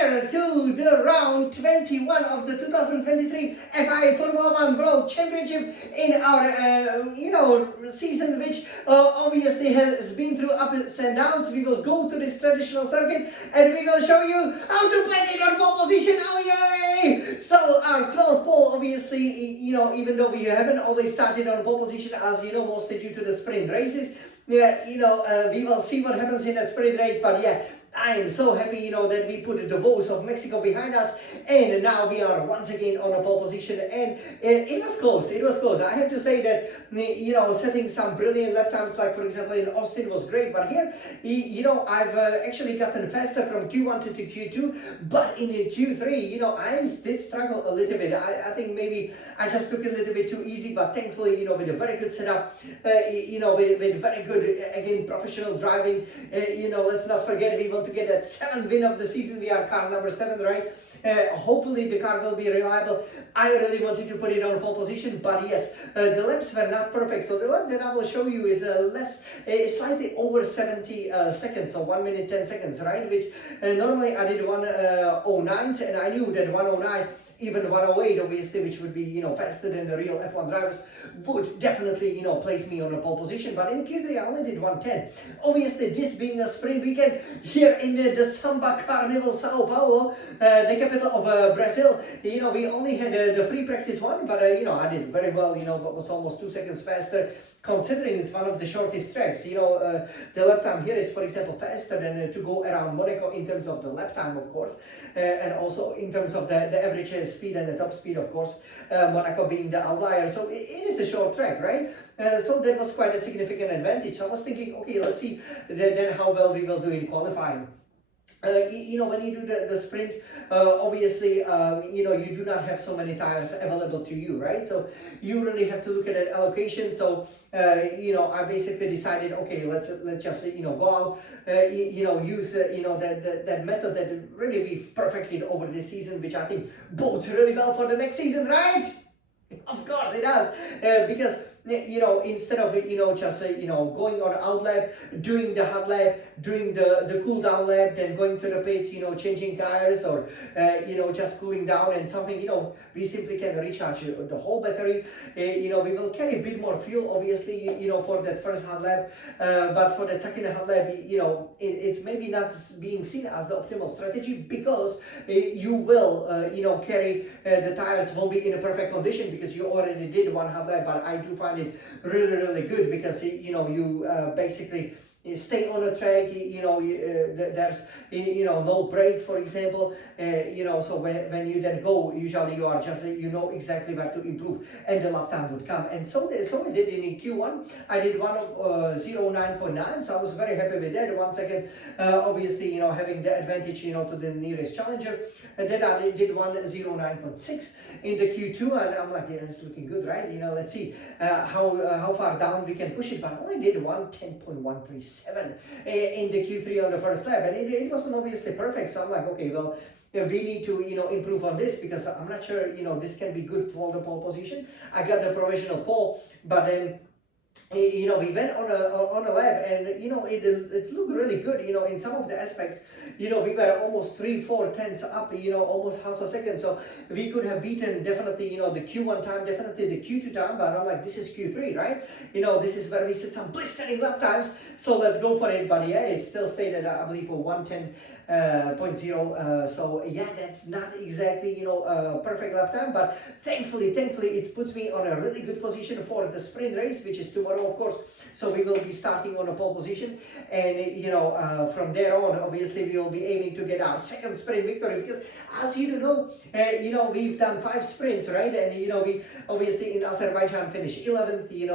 here to the round 21 of the 2023 FIA Formula 1 World Championship in our, season, which obviously has been through ups and downs. We will go to this traditional circuit and we will show you how to put it on pole position. Oh yay! So our 12th pole, obviously, even though we haven't always started on pole position, as you know, mostly due to the sprint races. We will see what happens in that sprint race, but yeah, I am so happy, that we put the woes of Mexico behind us, and now we are once again on a pole position, and it was close. I have to say that, setting some brilliant lap times, like for example in Austin, was great, but here, I've actually gotten faster from Q1 to Q2, but in Q3, I did struggle a little bit. I think maybe I just took it a little bit too easy, but thankfully, with a very good setup, with very good, again, professional driving, let's not forget, we want to get that 7th win of the season. We are car number 7, right? Hopefully the car will be reliable. I really wanted to put it on pole position, but yes, the laps were not perfect. So the lap that I will show you is slightly over 70 seconds, so 1 minute 10 seconds, right? Which normally I did 1:09s, and I knew that 1:09, even 1:08, obviously, which would be, faster than the real F1 drivers, would definitely, place me on a pole position. But in Q3, I only did 1:10. Obviously, this being a sprint weekend here in the Samba Carnival, Sao Paulo, the capital of Brazil, we only had the free practice one, but, I did very well, but was almost 2 seconds faster, considering it's one of the shortest tracks. The lap time here is, for example, faster than to go around Monaco in terms of the lap time, of course, and also in terms of the average speed and the top speed, of course, Monaco being the outlier. So it is a short track, right? So that was quite a significant advantage. So I was thinking, okay, let's see then how well we will do in qualifying. When you do the sprint, obviously, you do not have so many tires available to you, right? So you really have to look at that allocation. So, I basically decided, okay, let's just, go out, use, that method that really we've perfected over this season, which I think bodes really well for the next season, right? Of course it does, because instead of just going on out lap, doing the hot lap, doing the cool down lap, then going to the pits, changing tires, or just cooling down and something, we simply can recharge the whole battery. We will carry a bit more fuel, obviously, for that first hot lap, but for that second hot lap, it's maybe not being seen as the optimal strategy, because you will carry the tires won't be in a perfect condition because you already did one hot lap. But I do find it really, really good, because you basically stay on the track. There's no break, for example. So when you then go, usually you are just exactly where to improve, and the lap time would come. And so I did in Q1. I did 1:09.9, so I was very happy with that. 1 second, obviously, having the advantage, to the nearest challenger. And then I did 1:09.6 in the Q2, and I'm like, yeah, it's looking good, right? Let's see how far down we can push it. But I only did 1:10.137 in the Q3 on the first lap, and it wasn't obviously perfect. So I'm like, okay, well, we need to improve on this, because I'm not sure this can be good for the pole position. I got the provisional pole, but then we went on a lap, and it's looked really good. In some of the aspects, we were almost 3-4 tenths up, almost half a second. So we could have beaten definitely the Q1 time, definitely the Q2 time. But I'm like, this is Q3, right? This is where we set some blistering lap times, so let's go for it. But yeah, it still stayed at, I believe, for 1:10.0. So yeah, that's not exactly perfect lap time, but thankfully it puts me on a really good position for the sprint race, which is tomorrow, of course. So we will be starting on a pole position, and from there on, obviously, we will be aiming to get our second sprint victory, because as you know, we've done 5 sprints, right? And we obviously in Azerbaijan finished 11th. We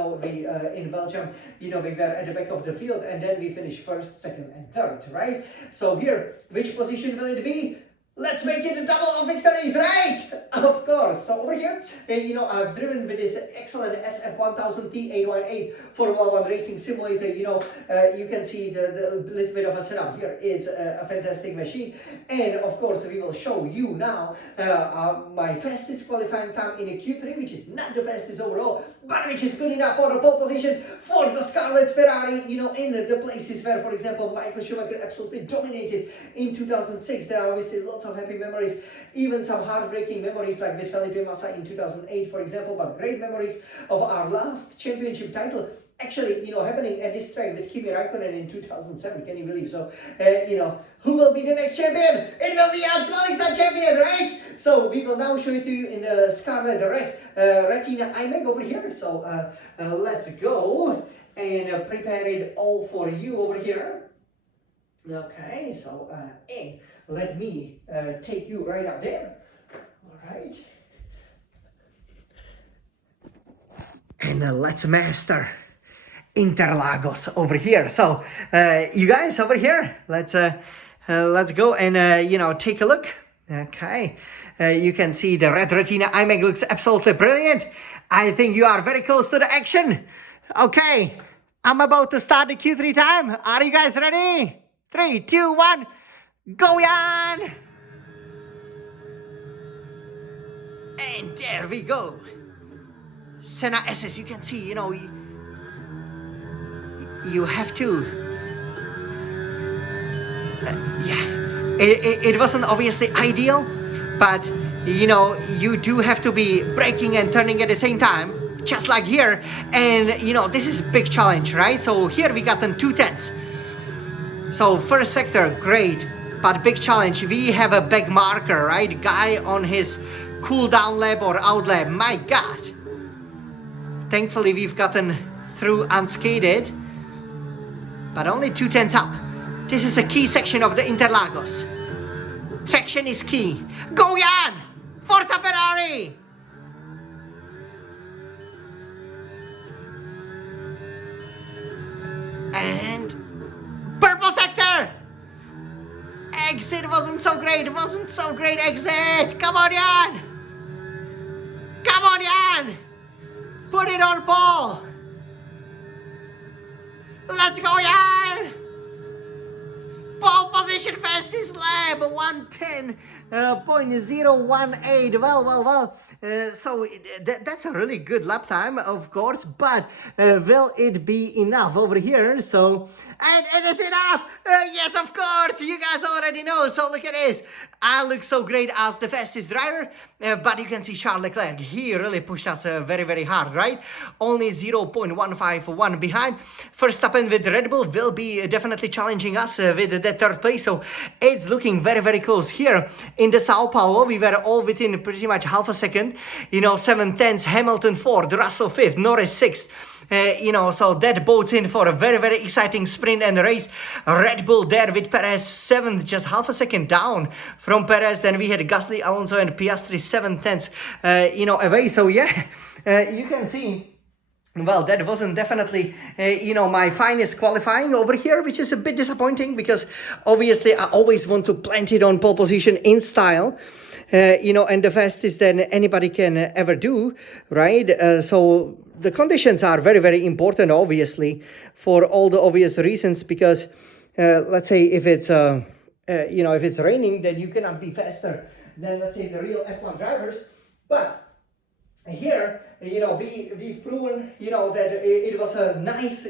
in Belgium, we were at the back of the field, and then we finished 1st, 2nd, and 3rd, right? So here, which position will it be? Let's make it a double of victories, right? Of course. So over here, I've driven with this excellent SF1000T818 Formula 1 racing simulator. You can see the little bit of a setup here. It's a fantastic machine. And of course, we will show you now my fastest qualifying time in a Q3, which is not the fastest overall, but which is good enough for the pole position for the Scarlet Ferrari, in the places where, for example, Michael Schumacher absolutely dominated in 2006. There are obviously lots of happy memories, even some heartbreaking memories like with Felipe Massa in 2008, for example, but great memories of our last championship title actually, happening at this track with Kimi Raikkonen in 2007. Can you believe? So, who will be the next champion? It will be Hans Wallings's champion, right? So we will now show it to you in the Scarlet Red Retina iMac over here. So let's go and prepare it all for you over here. Okay, so and let me take you right up there. All right. And let's master Interlagos over here. So you guys over here, let's go and take a look. Okay, you can see the Red Retina iMac looks absolutely brilliant. I think you are very close to the action. Okay, I'm about to start the Q3 time. Are you guys ready? 3, 2, 1, go Jan! And there we go. Senna SS, you can see, you have to. It wasn't obviously ideal, but you do have to be braking and turning at the same time, just like here. And this is a big challenge, right? So here we got them 2/10. So first sector, great, but big challenge. We have a back marker, right? Guy on his cool down lap or out lap. My God. Thankfully, we've gotten through unscathed, but only 2/10 up. This is a key section of the Interlagos. Traction is key. Go Jan! Forza Ferrari! And purple sector! Exit wasn't so great, exit! Come on Jan! Come on Jan! Put it on pole! Let's go Jan! Pole position fastest lap, 110.018. Well. So that's a really good lap time, of course, but will it be enough over here? So, and it is enough! Yes, of course, you guys already know. So look at this. I look so great as the fastest driver, but you can see Charles Leclerc. He really pushed us very, very hard, right? Only 0.151 behind. Verstappen with Red Bull will be definitely challenging us with the third place. So it's looking very, very close. Here in the Sao Paulo, we were all within pretty much half a second. 7/10, Hamilton 4th, Russell 5th, Norris 6th. So that bodes in for a very, very exciting sprint and race. Red Bull there with Perez 7th, just half a second down from Perez. Then we had Gasly, Alonso, and Piastri 7/10, away. So yeah, you can see. Well, that wasn't definitely, my finest qualifying over here, which is a bit disappointing because obviously I always want to plant it on pole position in style. And the fastest than anybody can ever do, right? So the conditions are very, very important, obviously, for all the obvious reasons, because let's say if it's, if it's raining, then you cannot be faster than, let's say, the real F1 drivers. But here, we've proven, that it was a nice,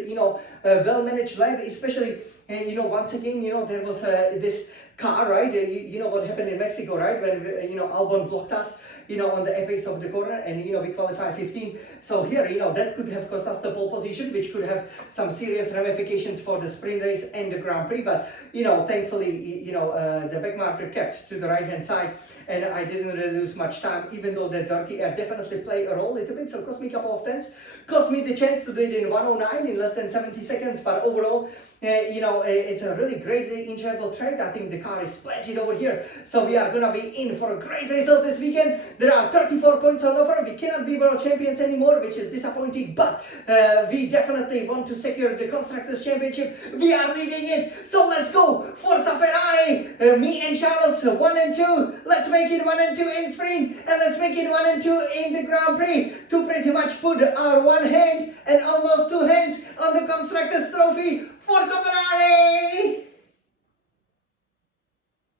well-managed lap, especially, once again, there was this car, right? You know what happened in Mexico, right? When, Albon blocked us, on the apex of the corner, and, we qualified 15. So here, that could have cost us the pole position, which could have some serious ramifications for the sprint race and the Grand Prix. But, thankfully, the back marker kept to the right-hand side, and I didn't really lose much time, even though the dirty air definitely played a role a little bit. So it cost me a couple of tenths. Cost me the chance to do it in 109 in less than 70 seconds. But overall, it's a really great, enjoyable track. I think the car is splendid over here. So we are going to be in for a great result this weekend. There are 34 points on offer. We cannot be world champions anymore, which is disappointing. But we definitely want to secure the Constructors' Championship. We are leading it. So let's go. Forza Ferrari. Me and Charles, 1 and 2. Let's make it 1 and 2 in sprint. And let's make it 1 and 2 in the Grand Prix. To pretty much put our one hand and almost two hands on the Constructors' Trophy. Forza Ferrari!